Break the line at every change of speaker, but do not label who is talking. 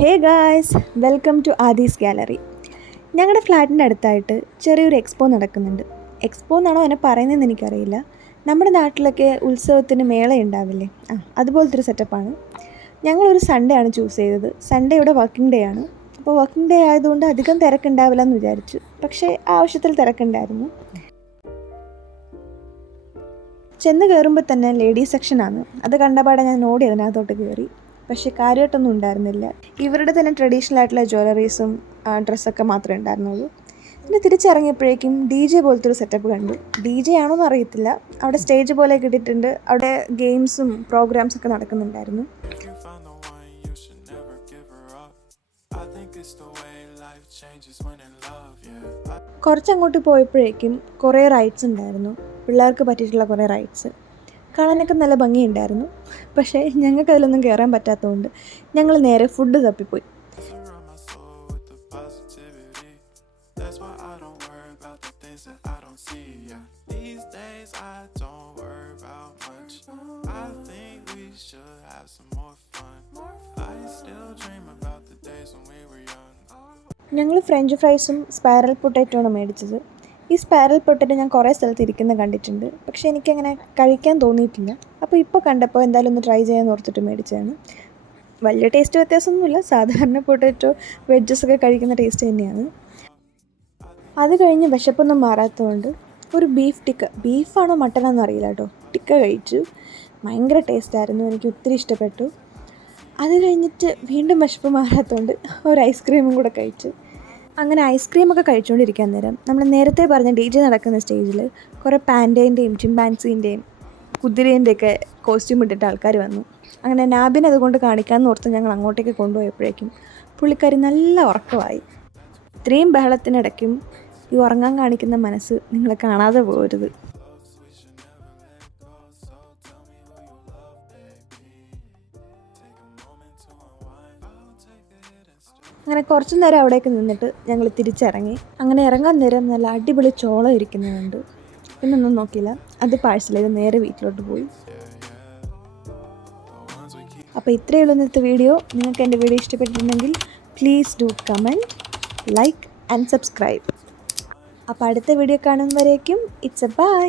Hey guys welcome to Aadi's gallery. ഞങ്ങളുടെ ഫ്ലാറ്റിന്റെ അടുത്തായിട്ട് ചെറിയൊരു എക്സ്പോ നടക്കുന്നുണ്ട്. എക്സ്പോ എന്നാണോ എന്നെ പറയുന്നതെന്ന് എനിക്കറിയില്ല. നമ്മുടെ നാട്ടിലൊക്കെ ഉത്സവത്തിന് മേള ഉണ്ടാവില്ലേ ആ അതുപോലത്തെ ഒരു സെറ്റപ്പാണ്. ഞങ്ങളൊരു സൺഡേ ആണ് ചൂസ് ചെയ്തത്. സൺഡേ ഇവിടെ വർക്കിംഗ് ഡേ ആണ്. അപ്പോൾ വർക്കിംഗ് ഡേ ആയതുകൊണ്ട് അധികം തിരക്കുണ്ടാവില്ല എന്ന് വിചാരിച്ചു. പക്ഷേ ആവശ്യത്തിൽ തിരക്കുണ്ടായിരുന്നു. ചെന്ന് കയറുമ്പോൾ തന്നെ ലേഡീസ് സെക്ഷനാണ് അത് കണ്ടപാടെ ഞാൻ ഓടി അതിനകത്തോട്ട് കയറി പക്ഷേ കാര്യമായിട്ടൊന്നും ഉണ്ടായിരുന്നില്ല. ഇവരുടെ തന്നെ ട്രഡീഷണൽ ആയിട്ടുള്ള ജ്വല്ലറീസും ഡ്രസ്സൊക്കെ മാത്രമേ ഉണ്ടായിരുന്നുള്ളൂ. പിന്നെ തിരിച്ചിറങ്ങിയപ്പോഴേക്കും ഡി ജെ പോലത്തെ ഒരു സെറ്റപ്പ് കണ്ടു. ഡി ജെ ആണോന്ന് അറിയത്തില്ല. അവിടെ സ്റ്റേജ് പോലെ കിട്ടിയിട്ടുണ്ട്. അവിടെ ഗെയിംസും പ്രോഗ്രാംസ് ഒക്കെ നടക്കുന്നുണ്ടായിരുന്നു. കുറച്ചങ്ങോട്ട് പോയപ്പോഴേക്കും കുറേ റൈഡ്സ് ഉണ്ടായിരുന്നു. പിള്ളേർക്ക് പറ്റിയിട്ടുള്ള കുറേ റൈഡ്സ് കാണാനൊക്കെ നല്ല ഭംഗിയുണ്ടായിരുന്നു. പക്ഷേ ഞങ്ങൾക്ക് അതിലൊന്നും കയറാൻ പറ്റാത്തതുകൊണ്ട് ഞങ്ങൾ നേരെ ഫുഡ് തപ്പിപ്പോയി. ഞങ്ങൾ ഫ്രഞ്ച് ഫ്രൈസും സ്പൈറൽ പൊട്ടേറ്റോ ആണ് മേടിച്ചത്. ഈ സ്പൈറൽ പൊട്ടറ്റോ ഞാൻ കുറേ സ്ഥലത്ത് ഇരിക്കുന്നത് കണ്ടിട്ടുണ്ട്. പക്ഷേ എനിക്കങ്ങനെ കഴിക്കാൻ തോന്നിയിട്ടില്ല. അപ്പോൾ ഇപ്പോൾ കണ്ടപ്പോൾ എന്തായാലും ഒന്ന് ട്രൈ ചെയ്യാൻ ഓർത്തിട്ട് മേടിച്ചതാണ്. വലിയ ടേസ്റ്റ് വ്യത്യാസമൊന്നുമില്ല. സാധാരണ പൊട്ടറ്റോ വെജസ് ഒക്കെ കഴിക്കുന്ന ടേസ്റ്റ് തന്നെയാണ്. അത് കഴിഞ്ഞ് വിശപ്പൊന്നും മാറാത്തതുകൊണ്ട് ഒരു ബീഫ് ടിക്ക ബീഫാണോ മട്ടനാണെന്ന് അറിയില്ല കേട്ടോ. ടിക്ക കഴിച്ചു. ഭയങ്കര ടേസ്റ്റായിരുന്നു എനിക്ക് ഒത്തിരി ഇഷ്ടപ്പെട്ടു. അത് കഴിഞ്ഞിട്ട് വീണ്ടും വിശപ്പ് മാറാത്തതുകൊണ്ട് ഒരു ഐസ്ക്രീമും കൂടെ കഴിച്ചു. അങ്ങനെ ഐസ്ക്രീമൊക്കെ കഴിച്ചുകൊണ്ടിരിക്കാൻ നേരം നമ്മൾ നേരത്തെ പറഞ്ഞ ഡി ജെ നടക്കുന്ന സ്റ്റേജിൽ കുറേ പാൻഡേന്റെയും ചിമ്പാൻസീന്റെയും കുതിരേന്റെയൊക്കെ കോസ്റ്റ്യൂം ഇട്ടിട്ട് ആൾക്കാർ വന്നു. അങ്ങനെ നാബിനെ അതുകൊണ്ട് കാണിക്കാമെന്ന് ഓർത്ത് ഞങ്ങൾ അങ്ങോട്ടേക്ക് കൊണ്ടുപോയപ്പോഴേക്കും പുള്ളിക്കാരി നല്ല ഉറക്കമായി. ഇത്രയും ബഹളത്തിനിടയ്ക്കും ഈ ഉറങ്ങാൻ കാണിക്കുന്ന മനസ്സ് നിങ്ങളെ കാണാതെ പോകരുത്. അങ്ങനെ കുറച്ച് നേരം അവിടേക്ക് നിന്നിട്ട് ഞങ്ങൾ തിരിച്ചിറങ്ങി. അങ്ങനെ ഇറങ്ങാൻ നേരം നല്ല അടിപൊളി ചോളം ഇരിക്കുന്നുണ്ട്. പിന്നൊന്നും നോക്കിയില്ല. അത് പാഴ്സൽ നേരെ വീട്ടിലോട്ട് പോയി. അപ്പോൾ ഇത്രയേ ഉള്ളൂ ഇന്നത്തെ വീഡിയോ. നിങ്ങൾക്ക് എന്റെ വീഡിയോ ഇഷ്ടപ്പെട്ടിട്ടുണ്ടെങ്കിൽ please do comment like and subscribe അപ്പോൾ അടുത്ത വീഡിയോ കാണും വരേക്കും. It's A by